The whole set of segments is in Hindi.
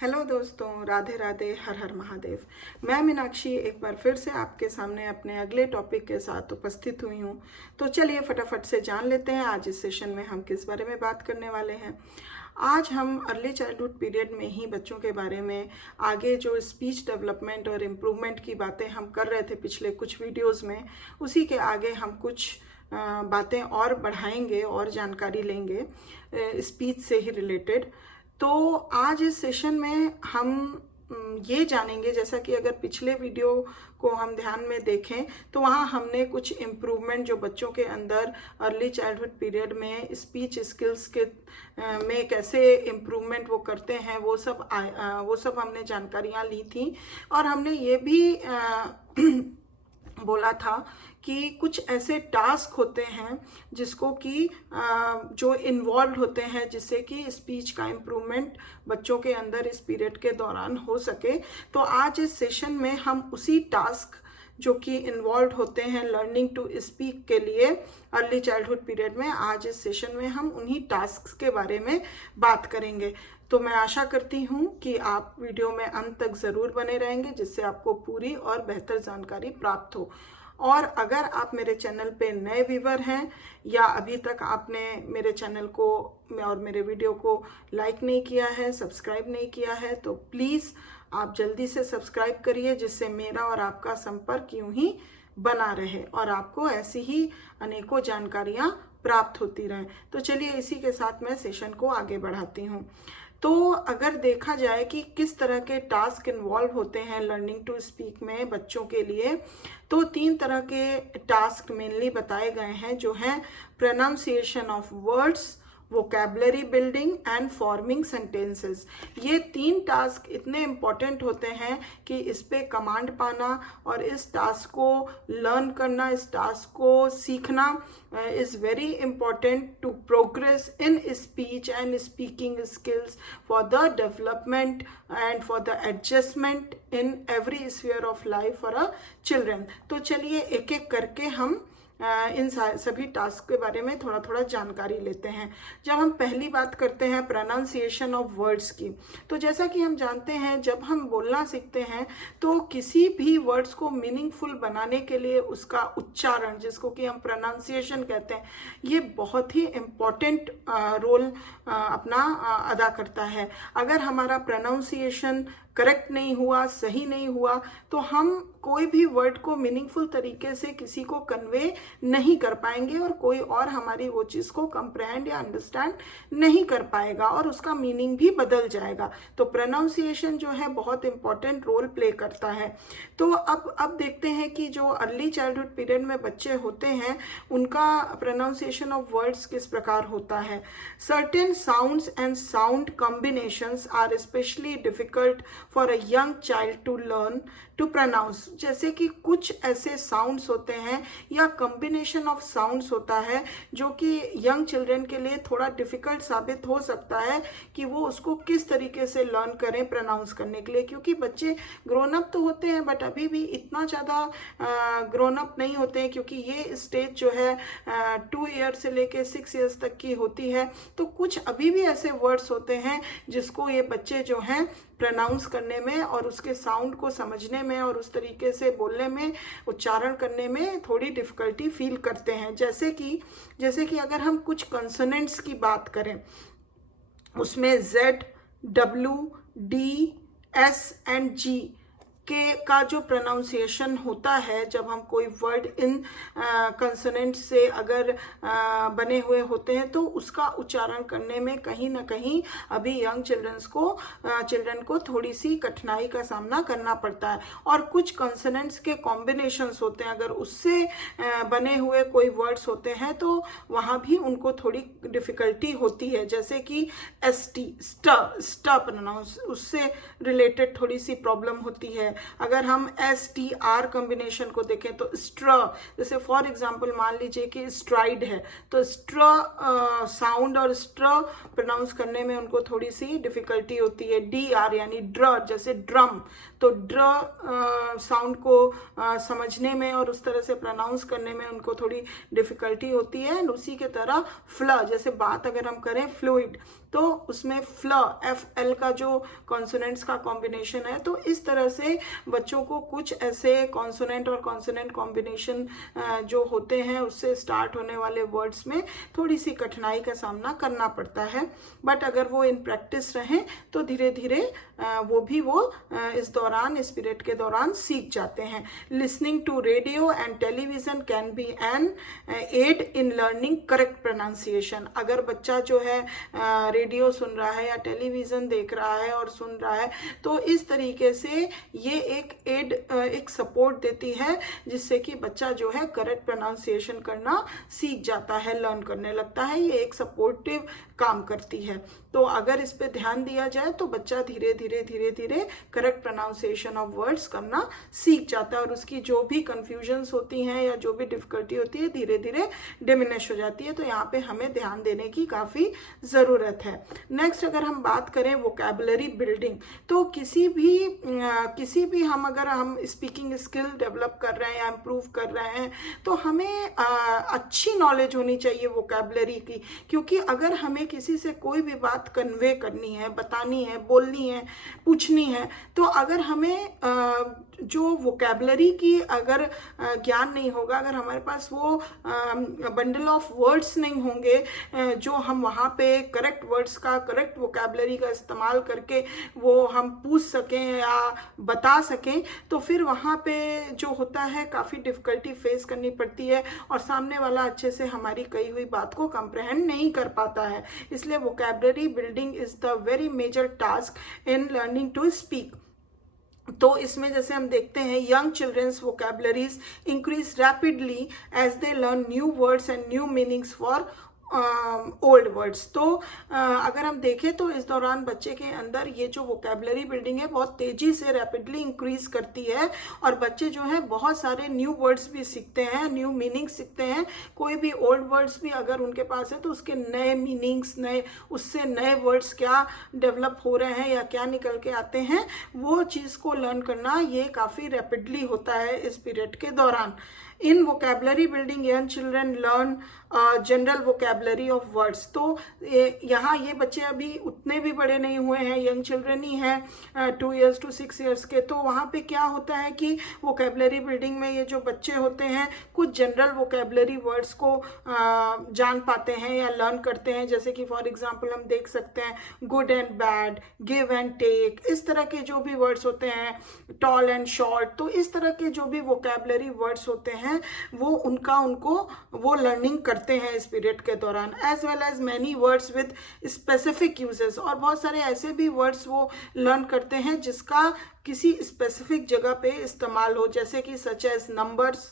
हेलो दोस्तों, राधे राधे, हर हर महादेव। मैं मीनाक्षी एक बार फिर से आपके सामने अपने अगले टॉपिक के साथ उपस्थित हुई हूँ। तो चलिए फटाफट से जान लेते हैं आज इस सेशन में हम किस बारे में बात करने वाले हैं। आज हम अर्ली चाइल्डहुड पीरियड में ही बच्चों के बारे में आगे जो स्पीच डेवलपमेंट और इम्प्रूवमेंट की बातें हम कर रहे थे पिछले कुछ वीडियोज़ में, उसी के आगे हम कुछ बातें और बढ़ाएंगे और जानकारी लेंगे स्पीच से ही रिलेटेड। तो आज इस सेशन में हम ये जानेंगे, जैसा कि अगर पिछले वीडियो को हम ध्यान में देखें तो वहाँ हमने कुछ इम्प्रूवमेंट जो बच्चों के अंदर अर्ली चाइल्डहुड पीरियड में स्पीच स्किल्स के में कैसे इम्प्रूवमेंट वो करते हैं वो सब हमने जानकारियाँ ली थी। और हमने ये भी बोला था कि कुछ ऐसे टास्क होते हैं जिसको कि जो इन्वॉल्व होते हैं जिससे कि स्पीच का इम्प्रूवमेंट बच्चों के अंदर इस पीरियड के दौरान हो सके। तो आज इस सेशन में हम उसी टास्क जो कि इन्वॉल्व होते हैं लर्निंग टू स्पीक के लिए अर्ली चाइल्डहुड पीरियड में, आज इस सेशन में हम उन्हीं टास्क के बारे में बात करेंगे। तो मैं आशा करती हूँ कि आप वीडियो में अंत तक ज़रूर बने रहेंगे जिससे आपको पूरी और बेहतर जानकारी प्राप्त हो। और अगर आप मेरे चैनल पे नए व्यूवर हैं या अभी तक आपने मेरे चैनल को और मेरे वीडियो को लाइक नहीं किया है, सब्सक्राइब नहीं किया है, तो प्लीज़ आप जल्दी से सब्सक्राइब करिए जिससे मेरा और आपका संपर्क यूं ही बना रहे और आपको ऐसी ही अनेकों जानकारियाँ प्राप्त होती रहें। तो चलिए इसी के साथ मैं सेशन को आगे बढ़ाती हूँ। तो अगर देखा जाए कि किस तरह के टास्क इन्वॉल्व होते हैं लर्निंग टू स्पीक में बच्चों के लिए, तो 3 तरह के टास्क मेनली बताए गए हैं जो हैं pronunciation of words, vocabulary building and forming sentences. ये 3 टास्क इतने इम्पॉर्टेंट होते हैं कि इस पे कमांड पाना और इस टास्क को लर्न करना, इस टास्क को सीखना is very important to progress in speech and speaking skills for the development and for the adjustment in every sphere of life for a children। तो चलिए एक एक करके हम इन सभी टास्क के बारे में थोड़ा थोड़ा जानकारी लेते हैं। जब हम पहली बात करते हैं प्रोनाउंसिएशन ऑफ वर्ड्स की, तो जैसा कि हम जानते हैं जब हम बोलना सीखते हैं तो किसी भी वर्ड्स को मीनिंगफुल बनाने के लिए उसका उच्चारण, जिसको कि हम प्रोनाउंसिएशन कहते हैं, ये बहुत ही इम्पॉर्टेंट रोल अपना अदा करता है। अगर हमारा प्रोनाउंसिएशन करेक्ट नहीं हुआ, सही नहीं हुआ, तो हम कोई भी वर्ड को मीनिंगफुल तरीके से किसी को कन्वे नहीं कर पाएंगे और कोई और हमारी वो चीज़ को कंप्रहेंड या अंडरस्टैंड नहीं कर पाएगा और उसका मीनिंग भी बदल जाएगा। तो प्रोनाउंसिएशन जो है बहुत इंपॉर्टेंट रोल प्ले करता है। तो अब देखते हैं कि जो अर्ली चाइल्डहुड पीरियड में बच्चे होते हैं उनका प्रोनाउंसिएशन ऑफ वर्ड्स किस प्रकार होता है। Certain sounds and sound combinations are specially difficult for a young child to learn to pronounce. जैसे कि कुछ ऐसे साउंड्स होते हैं या कॉम्बिनेशन ऑफ साउंड्स होता है जो कि यंग चिल्ड्रन के लिए थोड़ा डिफिकल्ट साबित हो सकता है कि वो उसको किस तरीके से लर्न करें प्रोनाउंस करने के लिए, क्योंकि बच्चे ग्रोन अप तो होते हैं बट अभी भी इतना ज़्यादा ग्रोन अप नहीं होते हैं, क्योंकि ये स्टेज जो है 2 ईयर से लेके 6 ईयर्स तक की होती है। तो कुछ अभी भी ऐसे वर्ड्स होते हैं जिसको ये बच्चे जो हैं प्रोनाउंस करने में और उसके साउंड को समझने में और उस तरीके से बोलने में, उच्चारण करने में थोड़ी डिफिकल्टी फील करते हैं। जैसे कि अगर हम कुछ कंसोनेंट्स की बात करें, उसमें Z, W, D, S and G का जो प्रोनाउंसिएशन होता है, जब हम कोई वर्ड इन कंसोनेंट से अगर बने हुए होते हैं तो उसका उच्चारण करने में कहीं ना कहीं अभी यंग चिल्ड्रन को थोड़ी सी कठिनाई का सामना करना पड़ता है। और कुछ कंसोनेंट्स के कॉम्बिनेशंस होते हैं, अगर उससे बने हुए कोई वर्ड्स होते हैं तो वहाँ भी उनको थोड़ी डिफिकल्टी होती है। जैसे कि ST, स्ट प्रोनाउंस, उससे रिलेटेड थोड़ी सी प्रॉब्लम होती है। अगर हम STR कॉम्बिनेशन को देखें तो स्ट्र, जैसे फॉर एग्जांपल मान लीजिए कि स्ट्राइड है तो स्ट्र साउंड और स्ट्र प्रोनाउंस करने में उनको थोड़ी सी डिफिकल्टी होती है। DR यानी ड्र, जैसे ड्रम, तो ड्र साउंड को समझने में और उस तरह से प्रोनाउंस करने में उनको थोड़ी डिफिकल्टी होती है। एंड उसी के तरह फ्ल, जैसे बात अगर हम करें फ्लूइड, तो उसमें FL का जो कॉन्सोनेंट्स का कॉम्बिनेशन है, तो इस तरह से बच्चों को कुछ ऐसे कॉन्सोनेंट और कॉन्सोनेंट कॉम्बिनेशन जो होते हैं उससे स्टार्ट होने वाले वर्ड्स में थोड़ी सी कठिनाई का सामना करना पड़ता है, बट अगर वो इन प्रैक्टिस रहें तो धीरे धीरे वो इस दौरान, इस पीरियड के दौरान सीख जाते हैं। Listening to radio and television can be an aid in learning correct pronunciation. अगर बच्चा जो है रेडियो सुन रहा है या टेलीविजन देख रहा है और सुन रहा है, तो इस तरीके से ये एक सपोर्ट देती है जिससे कि बच्चा जो है करेक्ट प्रोनाउंसिएशन करना सीख जाता है, लर्न करने लगता है। ये एक सपोर्टिव काम करती है। तो अगर इस पे ध्यान दिया जाए तो बच्चा धीरे धीरे करेक्ट प्रोनाउंसिएशन ऑफ वर्ड्स करना सीख जाता है और उसकी जो भी कंफ्यूजन्स होती हैं या जो भी डिफिकल्टी होती है धीरे धीरे डिमिनिश हो जाती है। तो यहाँ पे हमें ध्यान देने की काफ़ी ज़रूरत है। नेक्स्ट अगर हम बात करें वोकैबुलरी बिल्डिंग, तो किसी भी अगर हम स्पीकिंग स्किल डेवलप कर रहे हैं या इम्प्रूव कर रहे हैं तो हमें अच्छी नॉलेज होनी चाहिए वोकैबुलरी की, क्योंकि अगर हमें किसी से कोई भी बात कन्वे करनी है, बतानी है, बोलनी है, पूछनी है, तो अगर हमें जो वोकैबुलरी की अगर ज्ञान नहीं होगा, अगर हमारे पास वो बंडल ऑफ वर्ड्स नहीं होंगे जो हम वहाँ पे करेक्ट वर्ड्स का, करेक्ट वोकैबुलरी का इस्तेमाल करके वो हम पूछ सकें या बता सकें, तो फिर वहाँ पे जो होता है काफ़ी डिफ़िकल्टी फेस करनी पड़ती है और सामने वाला अच्छे से हमारी कही हुई बात को कंप्रहेंड नहीं कर पाता है। इसलिए vocabulary building is the very major task in learning to speak. तो इसमें जैसे हम देखते हैं young children's vocabularies increase rapidly as they learn new words and new meanings for old words. तो अगर हम देखें तो इस दौरान बच्चे के अंदर ये जो वोकैबुलरी बिल्डिंग है बहुत तेजी से रैपिडली इंक्रीज करती है और बच्चे जो है बहुत सारे न्यू वर्ड्स भी सीखते हैं, न्यू मीनिंग्स सीखते हैं। कोई भी ओल्ड वर्ड्स भी अगर उनके पास है तो उसके नए मीनिंग्स, उससे नए वर्ड्स क्या डेवलप हो रहे हैं या क्या निकल के आते हैं, वो चीज़ को लर्न करना ये काफ़ी रैपिडली होता है इस पीरियड के दौरान। In vocabulary building young children learn general vocabulary of words. तो यहाँ ये बच्चे अभी उतने भी बड़े नहीं हुए हैं, यंग चिल्ड्रन ही हैं 2 years to 6 years के। तो वहाँ पे क्या होता है कि वोकैबुलरी बिल्डिंग में ये जो बच्चे होते हैं कुछ जनरल वोकैबुलरी वर्ड्स को जान पाते हैं या लर्न करते हैं। जैसे कि फॉर एग्जांपल हम देख सकते हैं good and bad, give and take, इस तरह के जो भी वर्ड्स होते हैं, टॉल एंड शॉर्ट, तो इस तरह के जो भी वोकैबुलरी वर्ड्स होते हैं वो लर्निंग करते हैं इस पीरियड के दौरान। As well as many words with specific uses, और बहुत सारे ऐसे भी वर्ड्स वो लर्न करते हैं जिसका किसी स्पेसिफिक जगह पे इस्तेमाल हो, जैसे कि such as numbers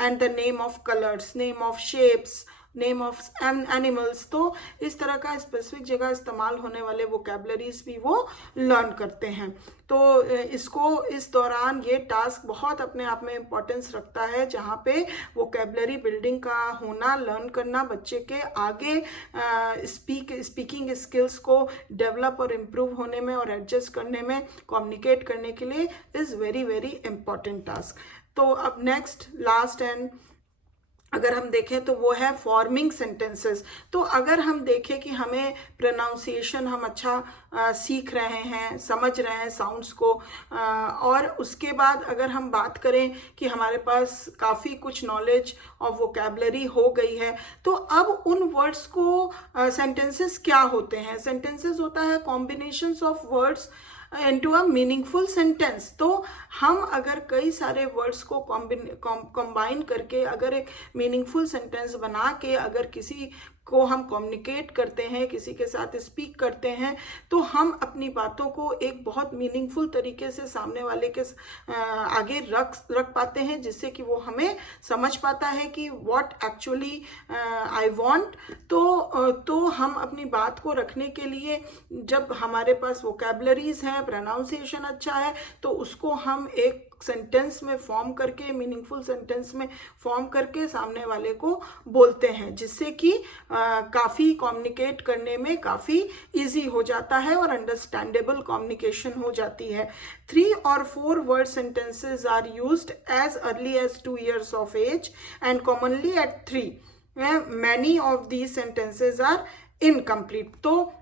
and the name of colours, name of shapes, name of animals. तो इस तरह का स्पेसिफिक जगह इस्तेमाल होने वाले वोकैबुलरीज भी वो लर्न करते हैं। तो इसको इस दौरान ये टास्क बहुत अपने आप में इम्पोर्टेंस रखता है, जहाँ पे वोकैबुलरी बिल्डिंग का होना, लर्न करना बच्चे के आगे स्पीकिंग स्किल्स को डेवलप और इम्प्रूव होने में और एडजस्ट करने में, कम्युनिकेट करने के लिए is very very important task. तो अब नेक्स्ट लास्ट एंड अगर हम देखें तो वो है फॉर्मिंग सेंटेंसेस। तो अगर हम देखें कि हमें प्रोनाउंसिएशन हम अच्छा सीख रहे हैं, समझ रहे हैं साउंड्स को, और उसके बाद अगर हम बात करें कि हमारे पास काफ़ी कुछ नॉलेज और वोकैबुलरी हो गई है, तो अब उन वर्ड्स को सेंटेंसेस क्या होते हैं? सेंटेंसेस होता है combinations of words into a meaningful sentence. तो हम अगर कई सारे वर्ड्स को कंबाइन करके अगर एक मीनिंगफुल सेंटेंस बना के अगर किसी को हम कम्युनिकेट करते हैं, किसी के साथ स्पीक करते हैं, तो हम अपनी बातों को एक बहुत मीनिंगफुल तरीके से सामने वाले के आगे रख पाते हैं, जिससे कि वो हमें समझ पाता है कि व्हाट एक्चुअली आई वांट। तो हम अपनी बात को रखने के लिए जब हमारे पास वोकैबुलरीज हैं, प्रोनाउंसिएशन अच्छा है, तो उसको हम एक सेंटेंस में फॉर्म करके, मीनिंगफुल सेंटेंस में फॉर्म करके सामने वाले को बोलते हैं, जिससे कि काफ़ी कम्युनिकेट करने में काफ़ी इजी हो जाता है और अंडरस्टैंडेबल कम्युनिकेशन हो जाती है। 3 or 4 word sentences are used as early as 2 years of age and commonly at 3. Many of these sentences are incomplete. तो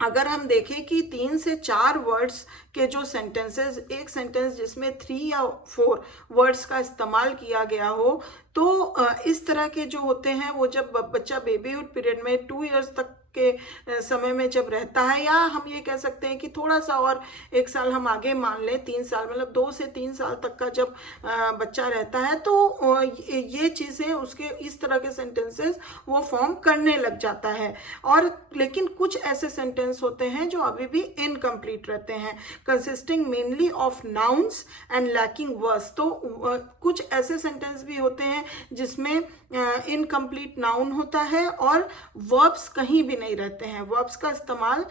अगर हम देखें कि 3 से 4 वर्ड्स के जो सेंटेंसेस, एक सेंटेंस जिसमें 3 या 4 वर्ड्स का इस्तेमाल किया गया हो, तो इस तरह के जो होते हैं वो जब बच्चा बेबीहुड पीरियड में 2 इयर्स तक के समय में जब रहता है, या हम ये कह सकते हैं कि थोड़ा सा और 1 साल हम आगे मान लें, 3 साल, मतलब 2 से 3 साल तक का जब बच्चा रहता है, तो ये चीज़ें उसके इस तरह के सेंटेंसेस वो फॉर्म करने लग जाता है। और लेकिन कुछ ऐसे सेंटेंस होते हैं जो अभी भी इनकम्प्लीट रहते हैं, consisting mainly of nouns and lacking verbs. तो कुछ ऐसे सेंटेंस भी होते हैं जिसमें इनकम्प्लीट नाउन होता है और वर्ब्स कहीं भी नहीं रहते हैं, वर्ब्स का इस्तेमाल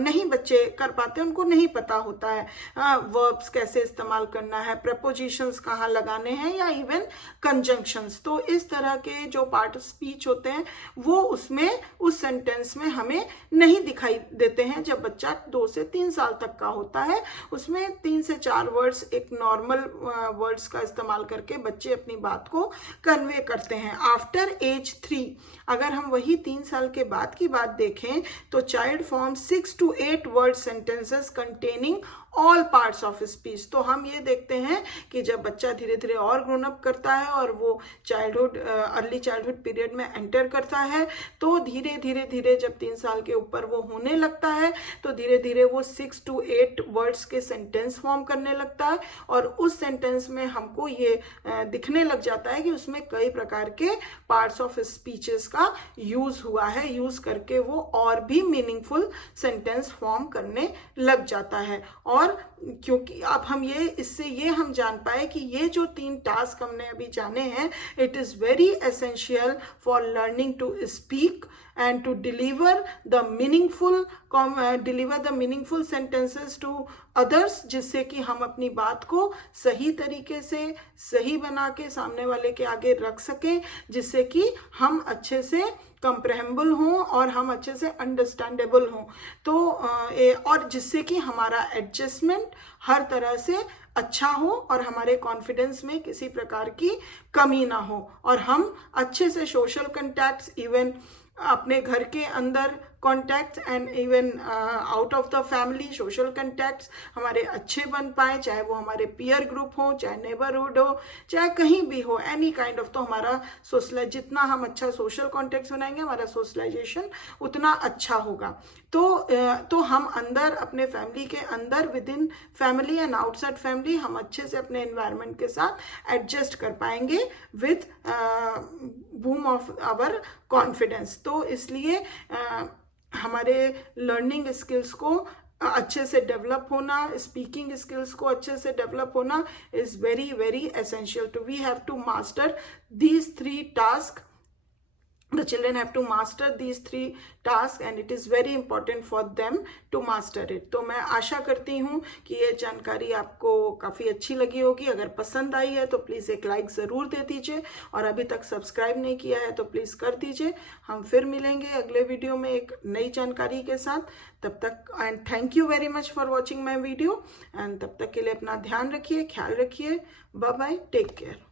नहीं बच्चे कर पाते, उनको नहीं पता होता है वर्ब्स कैसे इस्तेमाल करना है, प्रपोजिशंस कहाँ लगाने हैं, या इवन कंजंक्शंस। तो इस तरह के जो पार्ट ऑफ स्पीच होते हैं वो उसमें उस सेंटेंस में हमें नहीं दिखाई देते हैं जब बच्चा 2 से 3 साल तक का होता है। उसमें 3 से 4 वर्ड्स, एक नॉर्मल वर्ड्स का इस्तेमाल करके बच्चे अपनी बात को कन्वे करते हैं। आफ्टर एज 3, अगर हम वही 3 साल के बाद की बात देखें, तो child form 6 to 8 word sentences containing all parts of speech. तो हम ये देखते हैं कि जब बच्चा धीरे धीरे और ग्रोन अप करता है और वो अर्ली चाइल्डहुड पीरियड में एंटर करता है, तो धीरे धीरे धीरे जब 3 साल के ऊपर वो होने लगता है, तो धीरे धीरे वो 6 to 8 वर्ड्स के सेंटेंस फॉर्म करने लगता है। और उस सेंटेंस में हमको ये दिखने लग जाता है कि उसमें कई प्रकार के पार्ट्स ऑफ स्पीचेस का यूज हुआ है, यूज करके वो और भी मीनिंगफुल सेंटेंस फॉर्म करने लग जाता है। और क्योंकि अब हम इससे ये हम जान पाए कि ये जो 3 टास्क हमने अभी जाने हैं, it is very essential for learning to speak and to deliver the meaningful sentences to others, जिससे कि हम अपनी बात को सही तरीके से सही बना के सामने वाले के आगे रख सकें, जिससे कि हम अच्छे से कंप्रहेंबल हों और हम अच्छे से अंडरस्टैंडेबल हों। तो और जिससे कि हमारा एडजस्टमेंट हर तरह से अच्छा हो और हमारे कॉन्फिडेंस में किसी प्रकार की कमी ना हो, और हम अच्छे से सोशल कॉन्टैक्ट्स, इवन अपने घर के अंदर contacts and even out of the family social contacts हमारे अच्छे बन पाए, चाहे वो हमारे पीयर ग्रुप हो, चाहे नेबरहुड हो, चाहे कहीं भी हो, एनी काइंड ऑफ। तो हमारा जितना हम अच्छा सोशल कॉन्टैक्ट्स बनाएंगे, हमारा सोशलाइजेशन उतना अच्छा होगा। तो हम अंदर अपने फैमिली के अंदर, with in family and outside family, हम अच्छे से अपने एनवायरनमेंट के साथ एडजस्ट कर पाएंगे with boom of our confidence. तो इसलिए हमारे लर्निंग स्किल्स को अच्छे से डेवलप होना, स्पीकिंग स्किल्स को अच्छे से डेवलप होना is very very essential. To we have to master these 3 task. The children have to master these 3 tasks and it is very important for them to master it. तो मैं आशा करती हूँ कि ये जानकारी आपको काफ़ी अच्छी लगी होगी। अगर पसंद आई है तो प्लीज़ एक लाइक ज़रूर दे दीजिए, और अभी तक सब्सक्राइब नहीं किया है तो प्लीज़ कर दीजिए। हम फिर मिलेंगे अगले वीडियो में एक नई जानकारी के साथ। तब तक, and thank you very much for watching my video, and तब तक के लिए अपना ध्यान रखिए, ख्याल रखिए। Bye bye, take care.